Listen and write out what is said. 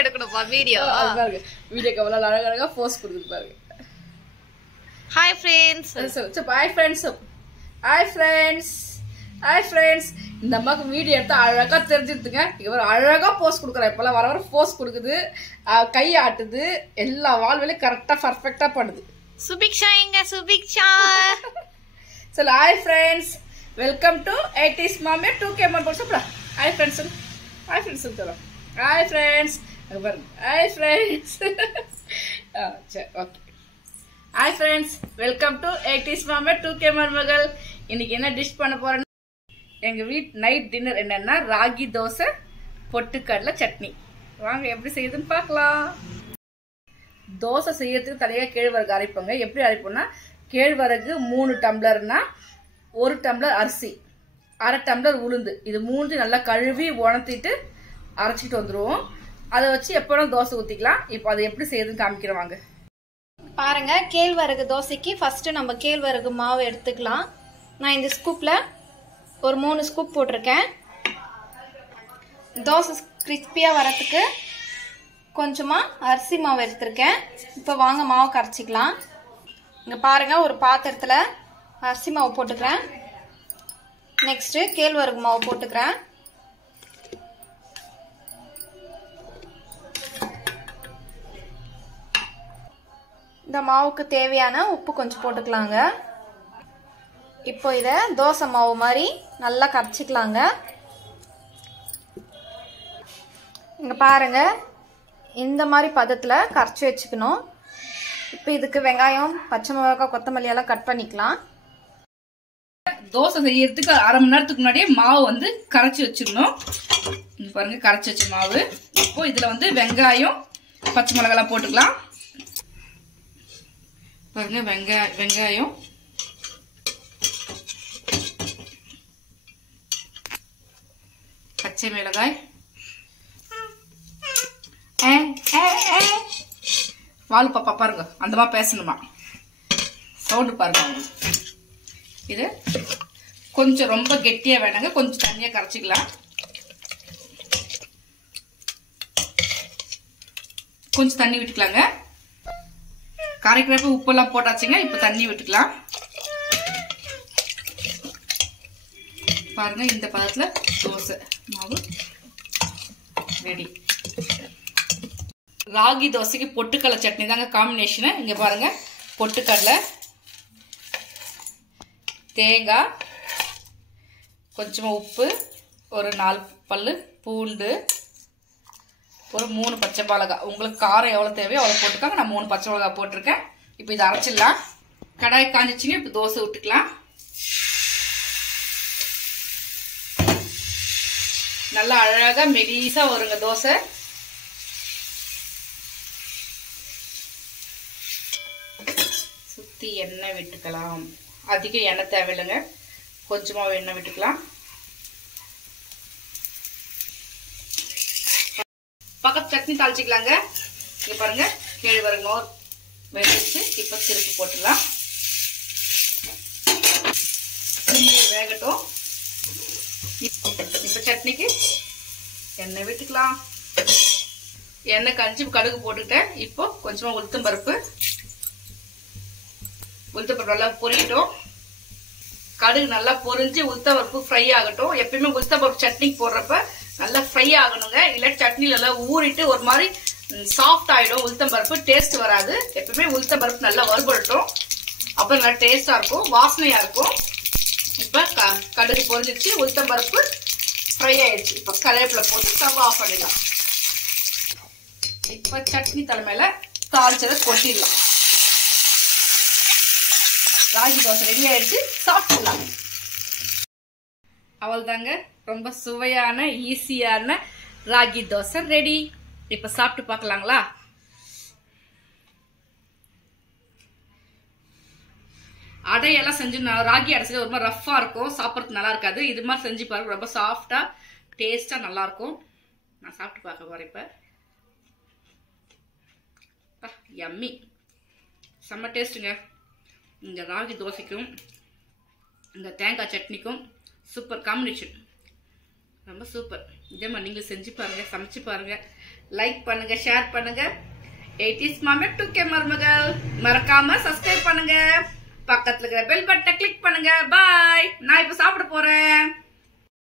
எடுக்கணும்ப்பா video. பாருங்க வீடியோக்கு அவ்வளவு அழகழகா போஸ்ட் கொடுக்குது பாருங்க. Hi friends. Hi friends. Hi friends. Hi friends. இந்த அம்மாவுக்கு வீடியோ எடுத்து அழகா தெரிஞ்சிருந்துங்க. இவர் அழகா போஸ்ட் கொடுக்குறா. இப்பெல்லாம் வர வர போஸ்ட் கொடுக்குது, கை ஆட்டுது, எல்லா வாழ்விலையும் கரெக்டா பர்ஃபெக்டா பண்ணுது. சுபிக்ஷா எங்க? சுபிக்ஷா சொல்லு hi friends, welcome to 80s Mamiya 2K மாமியா போடுறா. ஹாய் ஃப்ரெண்ட்ஸ் சொல்லு. ஹாய் ஃப்ரெண்ட்ஸ் சொல்லுறோம். Hi friends. பாருங்க ஹாய் ஃப்ரெண்ட்ஸ். சரி okay. Hi friends, welcome to 80s Mamiya 2K மருமகள். இன்னைக்கு என்ன டிஷ் பண்ண போறேன்னா, எங்க வீட்டு நைட் டின்னர் என்னன்னா ராகி தோசை பொட்டுக்கடலை சட்னி. வாங்க எப்படி செய்யுதுன்னு பார்க்கலாம். தோசை செய்யறதுக்கு தனியாக கேழ்வரகு அரைப்போங்க. எப்படி அரைப்போம்னா, கேழ்வரகு 3 டம்ளர்னா 1 டம்ளர் அரிசி, 1/2 டம்ளர் உளுந்து, இது 3 நல்லா கழுவி உணர்த்திட்டு அரைச்சிட்டு வந்துடுவோம். அதை வச்சு எப்போனா தோசை ஊற்றிக்கலாம். இப்போ அதை எப்படி செய்யுதுன்னு காமிக்கிறோம் வாங்க. பாருங்க, கேழ்வரகு தோசைக்கு ஃபர்ஸ்ட் நம்ம கேழ்வரகு மாவு எடுத்துக்கலாம். நான் இந்த ஸ்கூப்ல ஒரு 3 ஸ்கூப் போட்டிருக்கேன். தோசை கிறிஸ்பியா வரத்துக்கு கொஞ்சமா அரிசி மாவு எடுத்திருக்கேன். இப்போ வாங்க மாவு கரைச்சிக்கலாம். இங்க பாருங்க, ஒரு பாத்திரத்துல அரிசி மாவு போட்டுக்கிறேன். நெக்ஸ்ட் கேழ்வரகு மாவு போட்டுக்கிறேன். இந்த மாவுக்கு தேவையான உப்பு கொஞ்சம் போட்டுக்கலாங்க. இப்போ இத தோசை மாவு மாதிரி நல்லா கரைச்சிக்கலாங்க. இங்க பாருங்க, இந்த மாதிரி பதத்துல கரைச்சி வச்சுக்கணும். இப்போ இதுக்கு வெங்காயம், பச்சை மிளகாய், கொத்தமல்லி எல்லாம் கட் பண்ணிக்கலாம். தோசை செய்யறதுக்கு 1/2 மணி நேரத்துக்கு முன்னாடியே மாவு வந்து கரைச்சி வச்சிடணும். பாருங்க கரைச்சி வச்ச மாவு. இப்போ இதுல வந்து வெங்காயம், பச்சை மிளகாய் போட்டுக்கலாம். பாருங்க வெங்காயம், பச்சை மிளகாய், வால் பாப்பா பாருங்க அந்த மாதிரி பேசணுமா, சவுண்டு பாருங்க. இது கொஞ்சம் ரொம்ப கெட்டியா வேணாங்க, கொஞ்சம் தண்ணியா கரைச்சிக்கலாம். கொஞ்சம் தண்ணி விட்டுக்கலாங்க. கரைக்கிறப்ப உப்பெல்லாம் போட்டாச்சுங்க. இப்ப தண்ணி விட்டுக்கலாம். பாருங்க இந்த பதத்துல தோசை மாவு ரெடி. ராகி தோசைக்கு பொட்டுக்கடலை சட்னி தாங்க காம்பினேஷன். இங்க பாருங்க, பொட்டுக்கடலை, தேங்காய், கொஞ்சமா உப்பு, ஒரு 4 பல்லு பூண்டு, ஒரு 3 பச்சை மிளகாய். உங்களுக்கு காரம் எவ்வளவு தேவையோ அவ்வளவு போட்டுக்காங்க. நான் 3 பச்சை மிளகாய் போட்டிருக்கேன். இப்போ இதை அரைச்சிடலாம். கடாய் காஞ்சிச்சுங்க. இப்போ தோசை விட்டுக்கலாம். நல்லா அழகா மெலிசா வருங்க தோசை. சுத்தி எண்ணெய் விட்டுக்கலாம். அதிகம் எண்ணெய் தேவையில்லைங்க, கொஞ்சமா எண்ணெய் விட்டுக்கலாம். பக்கத்து சட்னி தாளிச்சிக்கலாங்க. இங்க பாருங்க, கேழ்வரகு மாவு வெந்துச்சு. இப்ப திருப்பி போட்டுடலாம். வேகட்டும். இப்ப சட்னிக்கு எண்ணெய் விட்டுக்கலாம். எண்ணெய் கஞ்சி கடுகு போட்டுட்டேன். இப்போ கொஞ்சமா உளுத்தம் பருப்பு நல்லா பொரியட்டும். கடுகு நல்லா பொரிஞ்சு உளுத்தம் பருப்பு ஃப்ரை ஆகட்டும். எப்பயுமே உளுத்தம் பருப்பு சட்னிக்கு போடுறப்ப நல்லா ஃப்ரை ஆகணுங்க. இல்ல சட்னில எல்லாம் ஊறிட்டு ஒரு மாதிரி சாஃப்ட் ஆயிடும். உளுத்தம் பருப்பு டேஸ்ட் வராது. எப்பயுமே உளுத்தம் பருப்பு நல்லா வறுபடட்டும். அப்ப நல்லா டேஸ்டா இருக்கும், வாசனையா இருக்கும். இப்ப கடுகு பொரிஞ்சிச்சு, உளுத்தம் பருப்பு ஃப்ரை ஆயிடுச்சு. இப்ப கருவேப்பிலை போட்டு ஸ்டவ் ஆஃப் பண்ணிடலாம். இப்ப சட்னி தலைமையில தாளிச்சதை கொட்டிடலாம். ராகி தோசை ரெடி ஆயிடுச்சு, சாப்பிடலாம். அவள்தாங்க, ரொம்ப சுவையான ஈஸியான ராகி தோசை ரெடி. இப்ப சாப்பிட்டு பார்க்கலாங்களா? அடையெல்லாம் செஞ்சு ராகி அடை செஞ்சு ஒரு மாதிரி ரஃபா இருக்கும், சாப்பிட்றதுக்கு நல்லா இருக்காது. இது மாதிரி செஞ்சு பாருங்க, ரொம்ப சாஃப்டா டேஸ்டா நல்லா இருக்கும். நான் சாப்பிட்டு பார்க்க போறேன். இப்ப யம்மி, செம்ம டேஸ்ட்டுங்க. இந்த ராகி தோசைக்கும் இந்த தேங்காய் சட்னிக்கும் சூப்பர் காம்பினேஷன், ரொம்ப சூப்பர். இதே மாதிரி நீங்களும் செஞ்சு பாருங்க, சமைச்சு பாருங்க. லைக் பண்ணுங்க, ஷேர் பண்ணுங்க. 80s மாமியார் 2K மருமகள் மறக்காம சப்ஸ்கிரைப் பண்ணுங்க. பக்கத்துல இருக்கிற பெல் பட்டனை கிளிக் பண்ணுங்க. பாய். நான் இப்ப சாப்பிட போறேன்.